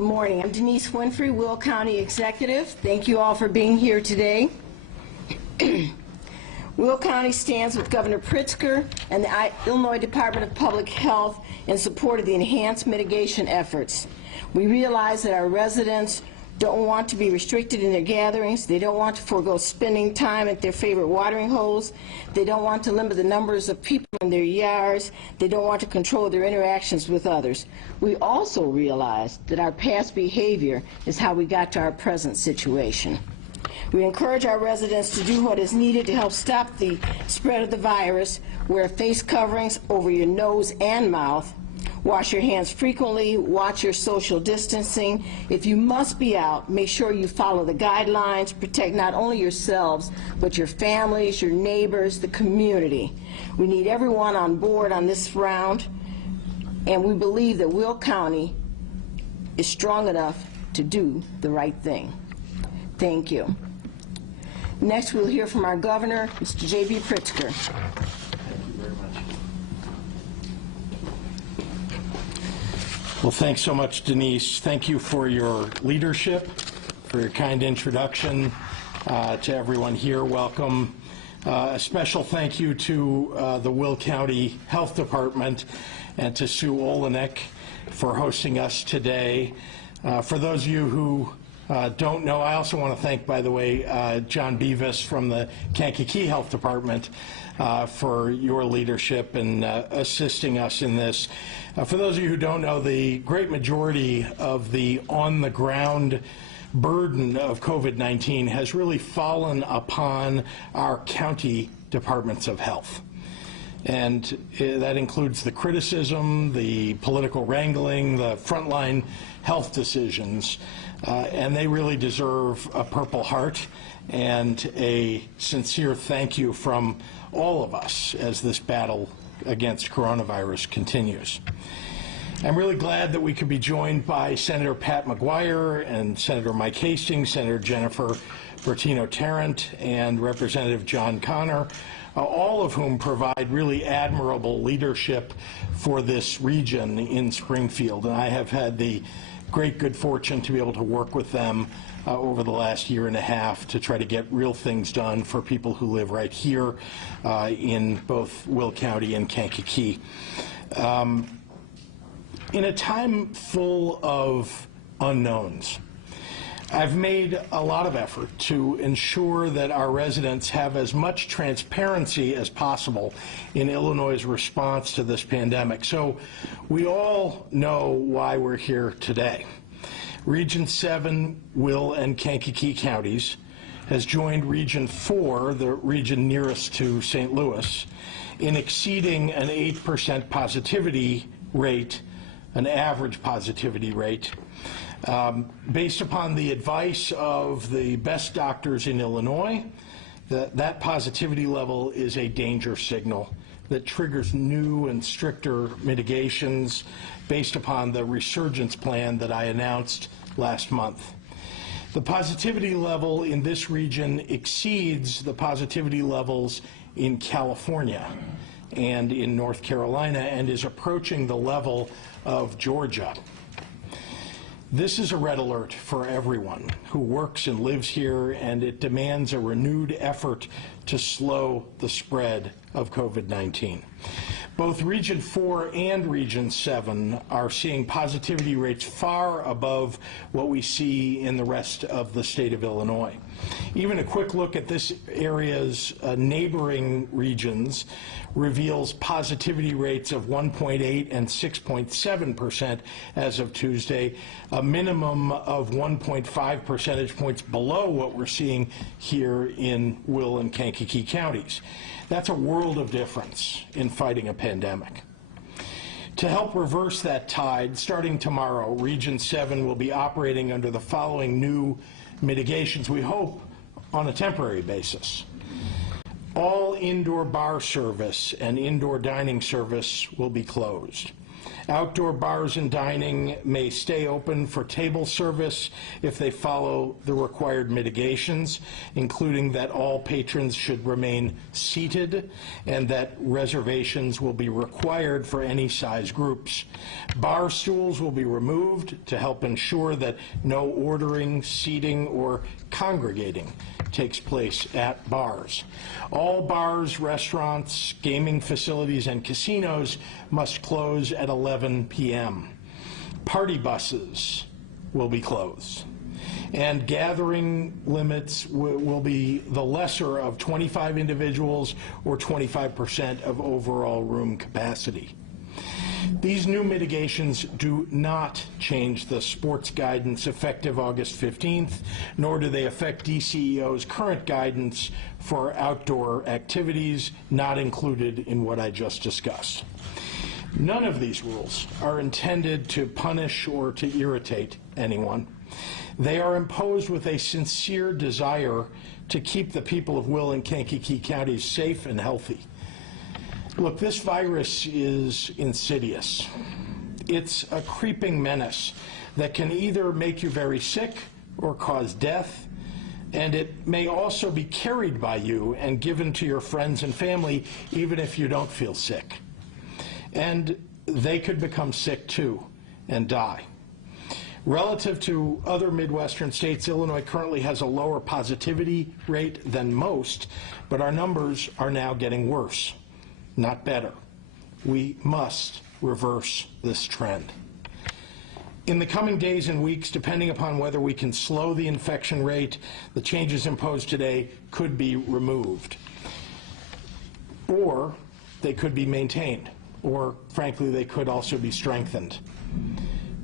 Good morning. I'm Denise Winfrey, Will County Executive. Thank you all for being here today. Will County stands with Governor Pritzker and the Illinois Department of Public Health in support of the enhanced mitigation efforts. We realize that our residents don't want to be restricted in their gatherings. They don't want to forego spending time at their favorite watering holes. They don't want to limit the numbers of people in their yards. They don't want to control their interactions with others. We also realize that our past behavior is how we got to our present situation. We encourage our residents to do what is needed to help stop the spread of the virus. Wear face coverings over your nose and mouth. Wash your hands frequently. Watch your social distancing. If you must be out, make sure you follow the guidelines. Protect not only yourselves, but your families, your neighbors, the community. We need everyone on board on this round, and we believe that Will County is strong enough to do the right thing. Thank you. Next, we'll hear from our governor, Mr. J.B. Pritzker. Well, thanks so much, Denise. Thank you for your leadership, for your kind introduction to everyone here. Welcome. A special thank you to the Will County Health Department and to Sue Olenek for hosting us today. For those of you who don't know, I also want to thank, by the way, John Beavis from the Kankakee Health Department for your leadership and assisting us in this. For those of you who don't know, the great majority of the on-the-ground burden of COVID-19 has really fallen upon our county departments of health. And that includes the criticism, the political wrangling, the frontline health decisions, and they really deserve a Purple Heart and a sincere thank you from all of us as this battle against coronavirus continues. I'm really glad that we could be joined by Senator Pat McGuire and Senator Mike Hastings, Senator Jennifer Bertino-Tarrant, and Representative John Connor, all of whom provide really admirable leadership for this region in Springfield. And I have had the great good fortune to be able to work with them over the last year and a half to try to get real things done for people who live right here in both Will County and Kankakee. In a time full of unknowns, I've made a lot of effort to ensure that our residents have as much transparency as possible in Illinois' response to this pandemic. So we all know why we're here today. Region 7, Will and Kankakee counties has joined Region 4, the region nearest to St. Louis, in exceeding an 8% positivity rate, an average positivity rate, based upon the advice of the best doctors in Illinois. That positivity level is a danger signal that triggers new and stricter mitigations based upon the resurgence plan that I announced last month. The positivity level in this region exceeds the positivity levels in California and in North Carolina and is approaching the level of Georgia. This is a red alert for everyone who works and lives here, and it demands a renewed effort to slow the spread of COVID-19. Both Region 4 and Region 7 are seeing positivity rates far above what we see in the rest of the state of Illinois. Even a quick look at this area's neighboring regions reveals positivity rates of 1.8 and 6.7% as of Tuesday, a minimum of 1.5 percentage points below what we're seeing here in Will and Kankakee counties. That's a world of difference in fighting a pandemic. To help reverse that tide, starting tomorrow, Region 7 will be operating under the following new mitigations, we hope on a temporary basis. All indoor bar service and indoor dining service will be closed. Outdoor bars and dining may stay open for table service if they follow the required mitigations, including that all patrons should remain seated and that reservations will be required for any size groups. Bar stools will be removed to help ensure that no ordering, seating, or congregating takes place at bars. All bars, restaurants, gaming facilities, and casinos must close at 11 p.m. Party buses will be closed, and gathering limits will be the lesser of 25 individuals or 25% of overall room capacity. These new mitigations do not change the sports guidance effective August 15th, nor do they affect DCEO's current guidance for outdoor activities not included in what I just discussed. None of these rules are intended to punish or to irritate anyone. They are imposed with a sincere desire to keep the people of Will and Kankakee counties safe and healthy. Look, this virus is insidious. It's a creeping menace that can either make you very sick or cause death, and it may also be carried by you and given to your friends and family even if you don't feel sick. And they could become sick too and die. Relative to other Midwestern states, Illinois currently has a lower positivity rate than most, but our numbers are now getting worse, not better. We must reverse this trend. In the coming days and weeks, depending upon whether we can slow the infection rate, the changes imposed today could be removed, or they could be maintained, or frankly, they could also be strengthened.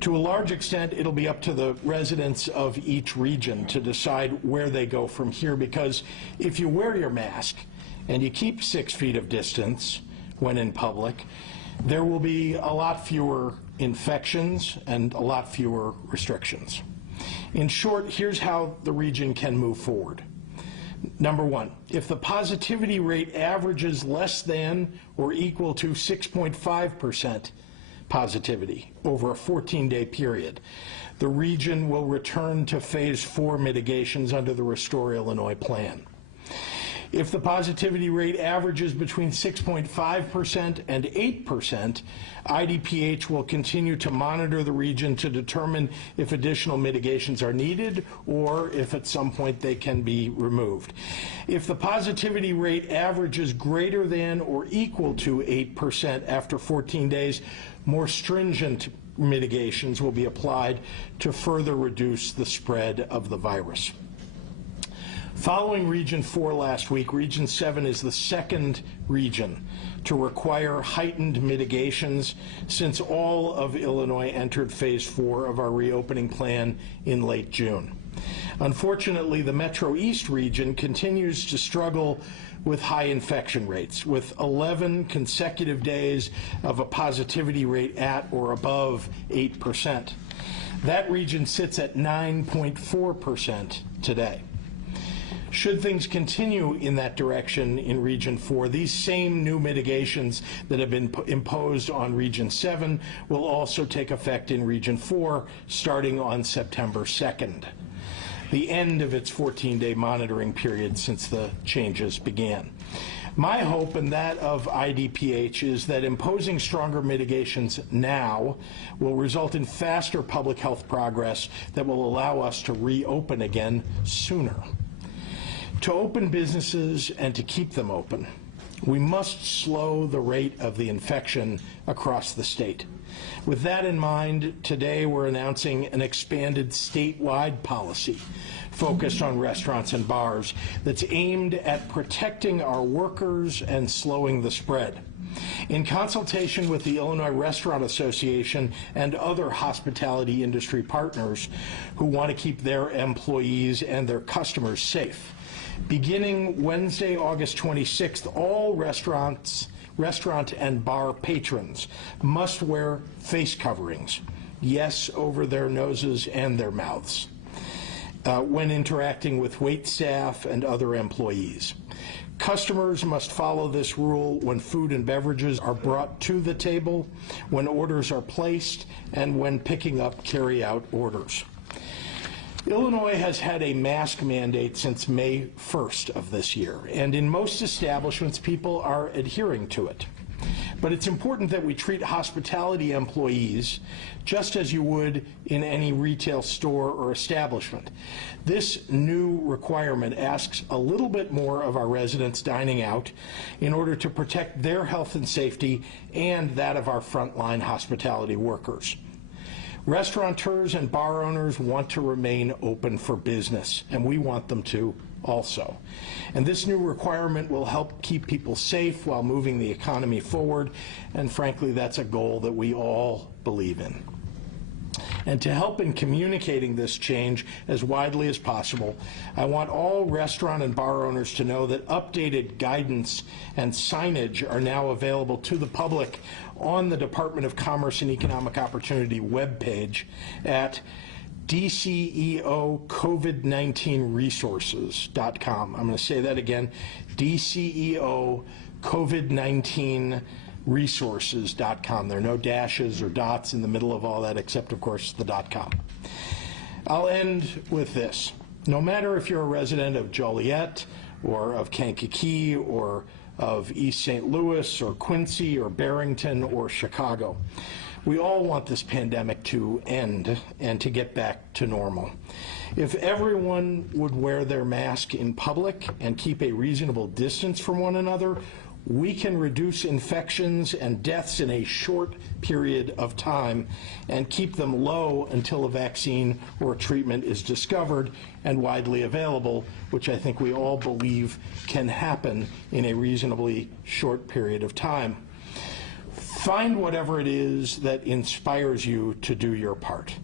To a large extent, it'll be up to the residents of each region to decide where they go from here, because if you wear your mask and you keep 6 feet of distance when in public, there will be a lot fewer infections and a lot fewer restrictions. In short, here's how the region can move forward. Number one, if the positivity rate averages less than or equal to 6.5% positivity over a 14-day period, the region will return to Phase 4 mitigations under the Restore Illinois plan. If the positivity rate averages between 6.5% and 8%, IDPH will continue to monitor the region to determine if additional mitigations are needed or if at some point they can be removed. If the positivity rate averages greater than or equal to 8% after 14 days, more stringent mitigations will be applied to further reduce the spread of the virus. Following Region 4 last week, Region 7 is the second region to require heightened mitigations since all of Illinois entered Phase 4 of our reopening plan in late June. Unfortunately, the Metro East region continues to struggle with high infection rates, with 11 consecutive days of a positivity rate at or above 8%. That region sits at 9.4% today. Should things continue in that direction in Region 4, these same new mitigations that have been imposed on Region 7 will also take effect in Region 4 starting on September 2nd, the end of its 14-day monitoring period since the changes began. My hope and that of IDPH is that imposing stronger mitigations now will result in faster public health progress that will allow us to reopen again sooner. To open businesses and to keep them open, we must slow the rate of the infection across the state. With that in mind, today we're announcing an expanded statewide policy focused on restaurants and bars that's aimed at protecting our workers and slowing the spread. In consultation with the Illinois Restaurant Association and other hospitality industry partners who want to keep their employees and their customers safe, beginning Wednesday, August 26th, all restaurant and bar patrons must wear face coverings, yes, over their noses and their mouths, when interacting with wait staff and other employees. Customers must follow this rule when food and beverages are brought to the table, when orders are placed, and when picking up carry-out orders. Illinois has had a mask mandate since May 1st of this year, and in most establishments, people are adhering to it. But it's important that we treat hospitality employees just as you would in any retail store or establishment. This new requirement asks a little bit more of our residents dining out in order to protect their health and safety and that of our frontline hospitality workers. Restaurateurs and bar owners want to remain open for business, and we want them to also. And this new requirement will help keep people safe while moving the economy forward, and frankly, that's a goal that we all believe in. And to help in communicating this change as widely as possible, I want all restaurant and bar owners to know that updated guidance and signage are now available to the public on the Department of Commerce and Economic Opportunity webpage at DCEOCovid19resources.com. I'm going to say that again, DCEOCovid19resources.com. There are no dashes or dots in the middle of all that except, of course, the .com. I'll end with this. No matter if you're a resident of Joliet or of Kankakee or of East St. Louis or Quincy or Barrington or Chicago, we all want this pandemic to end and to get back to normal. If everyone would wear their mask in public and keep a reasonable distance from one another, we can reduce infections and deaths in a short period of time and keep them low until a vaccine or a treatment is discovered and widely available, which I think we all believe can happen in a reasonably short period of time. Find whatever it is that inspires you to do your part.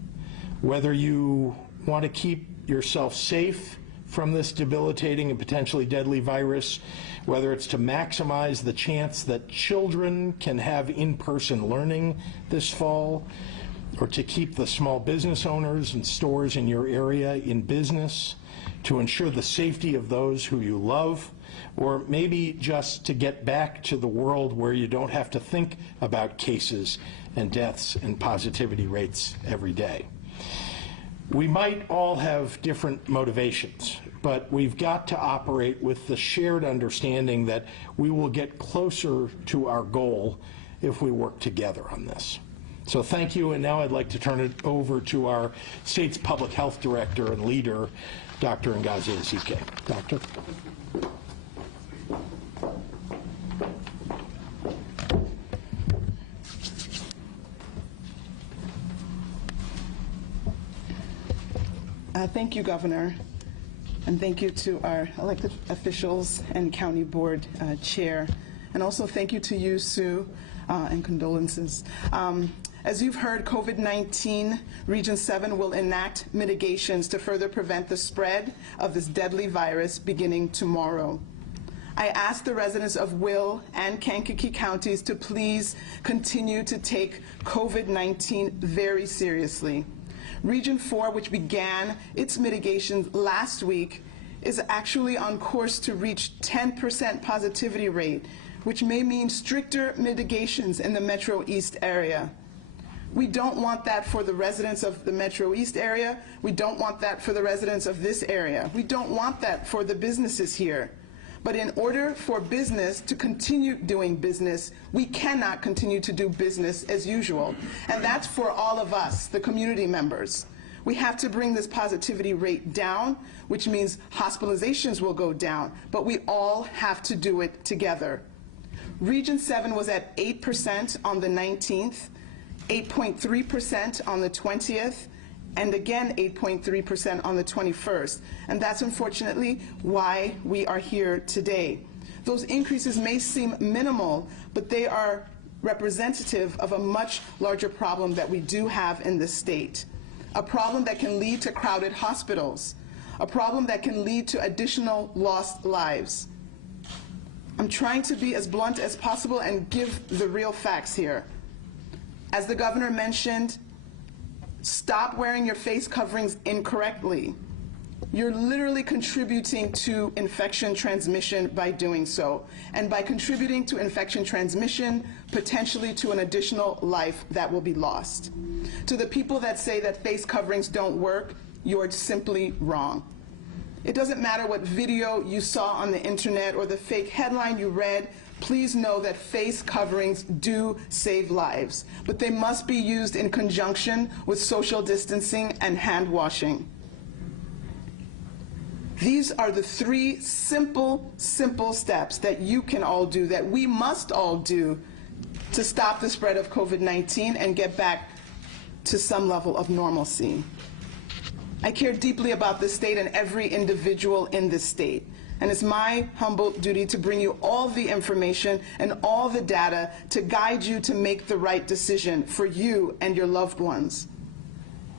Whether you want to keep yourself safe from this debilitating and potentially deadly virus, whether it's to maximize the chance that children can have in-person learning this fall, or to keep the small business owners and stores in your area in business, to ensure the safety of those who you love, or maybe just to get back to the world where you don't have to think about cases and deaths and positivity rates every day. We might all have different motivations, but we've got to operate with the shared understanding that we will get closer to our goal if we work together on this. So thank you, and now I'd like to turn it over to our state's public health director and leader, Dr. Ngozi Ezike. Doctor. Thank you, Governor, and thank you to our elected officials and County Board Chair, and also thank you to you, Sue, and condolences. As you've heard, COVID-19, Region 7 will enact mitigations to further prevent the spread of this deadly virus beginning tomorrow. I ask the residents of Will and Kankakee counties to please continue to take COVID-19 very seriously. Region 4, which began its mitigations last week, is actually on course to reach 10% positivity rate, which may mean stricter mitigations in the Metro East area. We don't want that for the residents of the Metro East area. We don't want that for the residents of this area. We don't want that for the businesses here. But in order for business to continue doing business, we cannot continue to do business as usual. And that's for all of us, the community members. We have to bring this positivity rate down, which means hospitalizations will go down, but we all have to do it together. Region 7 was at 8% on the 19th, 8.3% on the 20th, and again 8.3% on the 21st. And that's unfortunately why we are here today. Those increases may seem minimal, but they are representative of a much larger problem that we do have in this state. A problem that can lead to crowded hospitals, a problem that can lead to additional lost lives. I'm trying to be as blunt as possible and give the real facts here. As the governor mentioned, stop wearing your face coverings incorrectly. You're literally contributing to infection transmission by doing so. And by contributing to infection transmission, potentially to an additional life that will be lost. To the people that say that face coverings don't work, you're simply wrong. It doesn't matter what video you saw on the internet or the fake headline you read. Please know that face coverings do save lives, but they must be used in conjunction with social distancing and hand washing. These are the three simple steps that you can all do, that we must all do to stop the spread of COVID-19 and get back to some level of normalcy. I care deeply about this state and every individual in this state. And it's my humble duty to bring you all the information and all the data to guide you to make the right decision for you and your loved ones.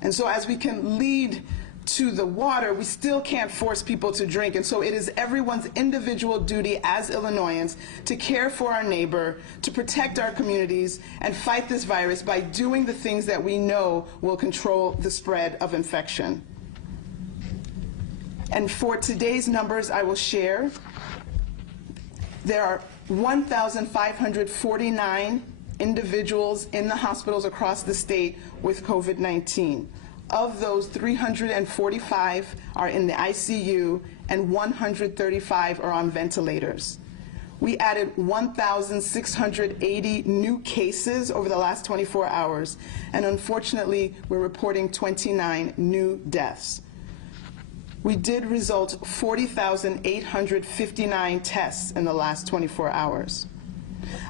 And so as we can lead to the water, we still can't force people to drink. And so it is everyone's individual duty as Illinoisans to care for our neighbor, to protect our communities, and fight this virus by doing the things that we know will control the spread of infection. And for today's numbers I will share, there are 1,549 individuals in the hospitals across the state with COVID-19. Of those, 345 are in the ICU and 135 are on ventilators. We added 1,680 new cases over the last 24 hours, and unfortunately, we're reporting 29 new deaths. We did result 40,859 tests in the last 24 hours.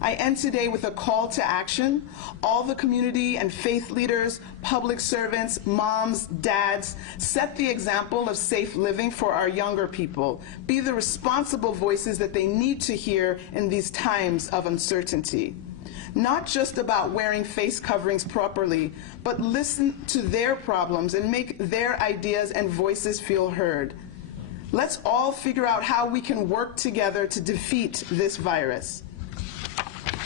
I end today with a call to action. All the community and faith leaders, public servants, moms, dads, set the example of safe living for our younger people. Be the responsible voices that they need to hear in these times of uncertainty. Not just about wearing face coverings properly, but listen to their problems and make their ideas and voices feel heard. Let's all figure out how we can work together to defeat this virus.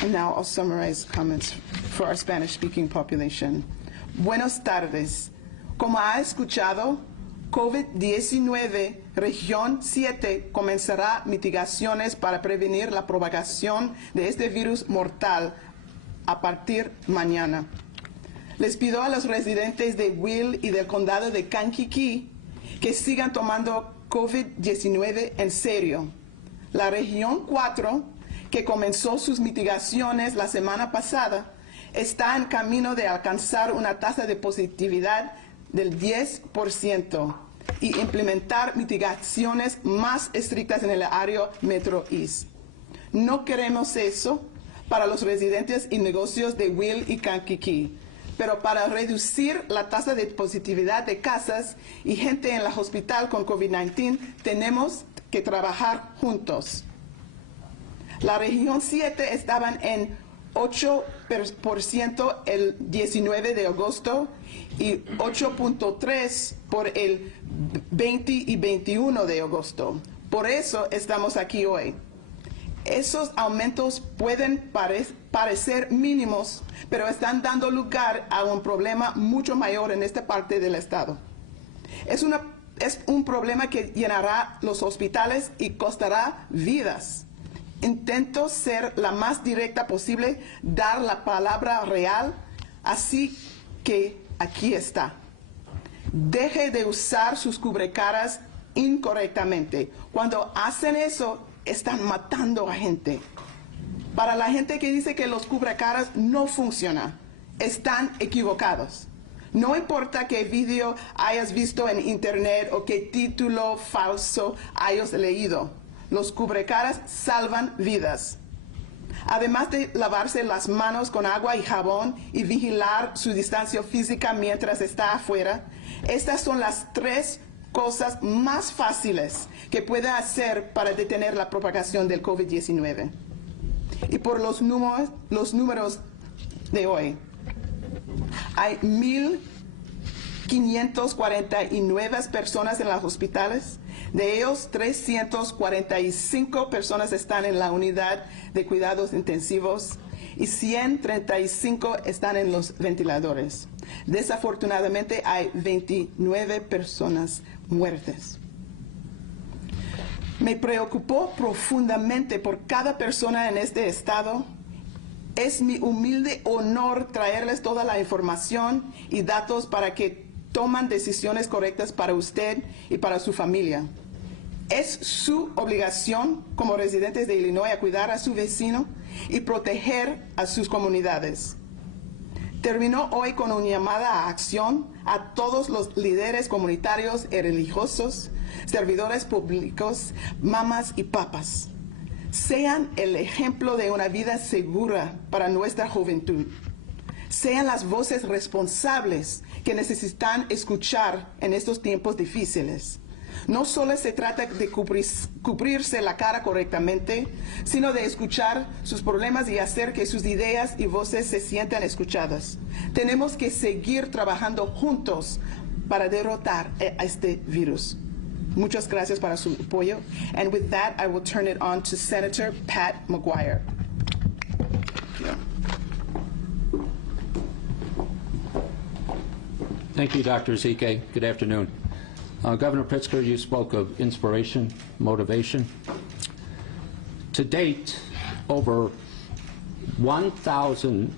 And now I'll summarize comments for our Spanish-speaking population. Buenas tardes. Como ha escuchado, COVID-19, región 7 comenzará mitigaciones para prevenir la propagación de este virus mortal a partir mañana. Les pido a los residentes de Will y del condado de Kankakee que sigan tomando COVID-19 en serio. La región 4, que comenzó sus mitigaciones la semana pasada, está en camino de alcanzar una tasa de positividad del 10% y implementar mitigaciones más estrictas en el área Metro East. No queremos eso para los residentes y negocios de Will y Kankakee, pero para reducir la tasa de positividad de casas y gente en el hospital con COVID-19, tenemos que trabajar juntos. La región 7 estaban en 8% el 19 de agosto y 8.3% por el 20 y 21 de agosto. Por eso estamos aquí hoy. Esos aumentos pueden parecer mínimos, pero están dando lugar a un problema mucho mayor en esta parte del estado. Es un problema que llenará los hospitales y costará vidas. Intento ser la más directa posible, dar la palabra real, así que aquí está. Deje de usar sus cubrecaras incorrectamente. Cuando hacen eso, están matando a gente. Para la gente que dice que los cubrecaras no funcionan, están equivocados. No importa qué video hayas visto en internet o qué título falso hayas leído. Los cubrecaras salvan vidas. Además de lavarse las manos con agua y jabón y vigilar su distancia física mientras está afuera, estas son las 3 cosas más fáciles que puede hacer para detener la propagación del COVID-19. Y por los números de hoy, hay 1,549 personas en los hospitales. De ellos, 345 personas están en la unidad de cuidados intensivos y 135 están en los ventiladores. Desafortunadamente, hay 29 personas muertas. Me preocupó profundamente por cada persona en este estado. Es mi humilde honor traerles toda la información y datos para que tomen decisiones correctas para usted y para su familia. Es su obligación como residentes de Illinois a cuidar a su vecino y proteger a sus comunidades. Terminó hoy con una llamada a acción a todos los líderes comunitarios y religiosos, servidores públicos, mamás y papas. Sean el ejemplo de una vida segura para nuestra juventud. Sean las voces responsables que necesitan escuchar en estos tiempos difíciles. No solo se trata de cubrirse la cara correctamente, sino de escuchar sus problemas y hacer que sus ideas y voces se sientan escuchadas. Tenemos que seguir trabajando juntos para derrotar a este virus. Muchas gracias por su apoyo. And with that, I will turn it on to Senator Pat McGuire. Thank you, Dr. Ezike. Good afternoon. Governor Pritzker, you spoke of inspiration, motivation. To date, over 1,000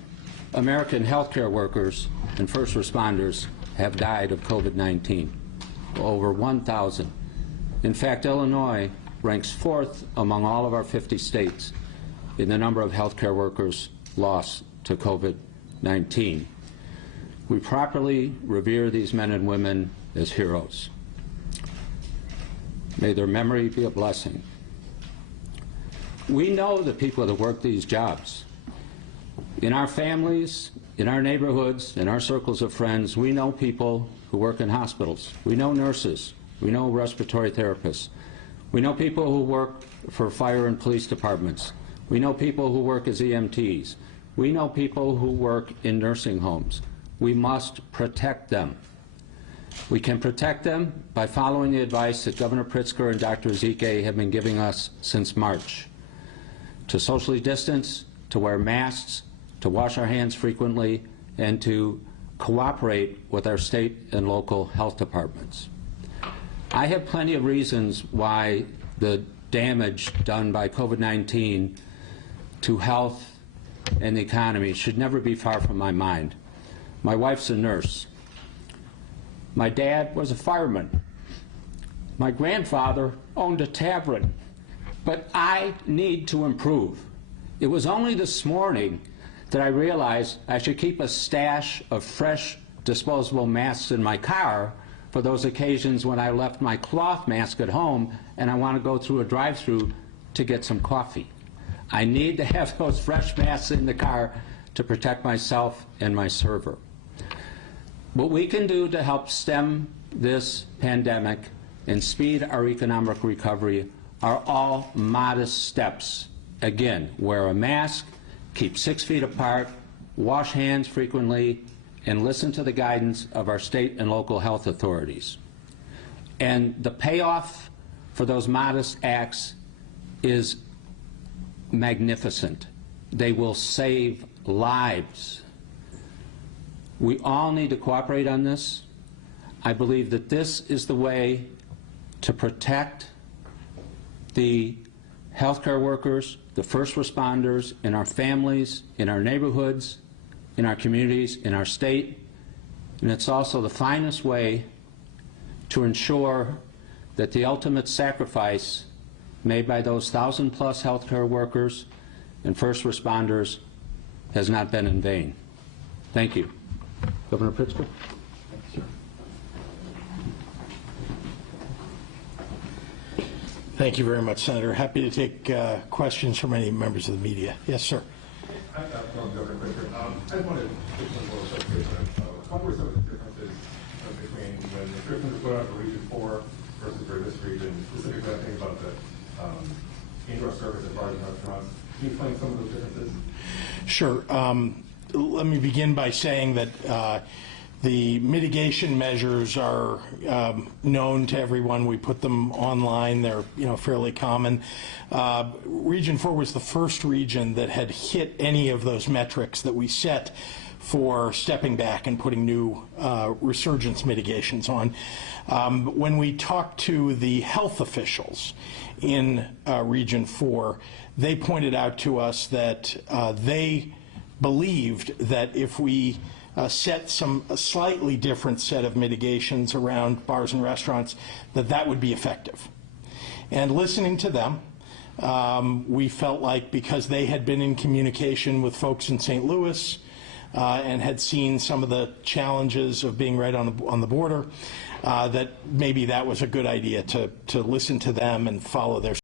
American healthcare workers and first responders have died of COVID-19. Over 1,000. In fact, Illinois ranks 4th among all of our 50 states in the number of healthcare workers lost to COVID-19. We properly revere these men and women as heroes. May their memory be a blessing. We know the people that work these jobs. In our families, in our neighborhoods, in our circles of friends, we know people who work in hospitals. We know nurses. We know respiratory therapists. We know people who work for fire and police departments. We know people who work as EMTs. We know people who work in nursing homes. We must protect them. We can protect them by following the advice that Governor Pritzker and Dr. Ezike have been giving us since March. To socially distance, to wear masks, to wash our hands frequently, and to cooperate with our state and local health departments. I have plenty of reasons why the damage done by COVID-19 to health and the economy should never be far from my mind. My wife's a nurse. My dad was a fireman. My grandfather owned a tavern. But I need to improve. It was only this morning that I realized I should keep a stash of fresh disposable masks in my car for those occasions when I left my cloth mask at home and I want to go through a drive-through to get some coffee. I need to have those fresh masks in the car to protect myself and my server. What we can do to help stem this pandemic and speed our economic recovery are all modest steps. Again, wear a mask, keep 6 feet apart, wash hands frequently, and listen to the guidance of our state and local health authorities. And the payoff for those modest acts is magnificent. They will save lives. We all need to cooperate on this. I believe that this is the way to protect the healthcare workers, the first responders, in our families, in our neighborhoods, in our communities, in our state. And it's also the finest way to ensure that the ultimate sacrifice made by those 1,000+ healthcare workers and first responders has not been in vain. Thank you. Governor Pritzker. Thank you very much, Senator. Happy to take questions from any members of the media. Yes, sir. Governor Pritzker. I just wanted to get some more clarification. What were some of the differences between when the restrictions were put out for Region 4 versus for this region, specifically I think about the indoor service at bars and restaurants? Can you explain some of those differences? Sure. Let me begin by saying that the mitigation measures are known to everyone. We put them online. They're fairly common. Region 4 was the first region that had hit any of those metrics that we set for stepping back and putting new resurgence mitigations on. When we talked to the health officials in Region 4, they pointed out to us that they believed that if we set a slightly different set of mitigations around bars and restaurants, that would be effective. And listening to them, we felt like because they had been in communication with folks in St. Louis and had seen some of the challenges of being right on the border, that maybe that was a good idea to listen to them and follow their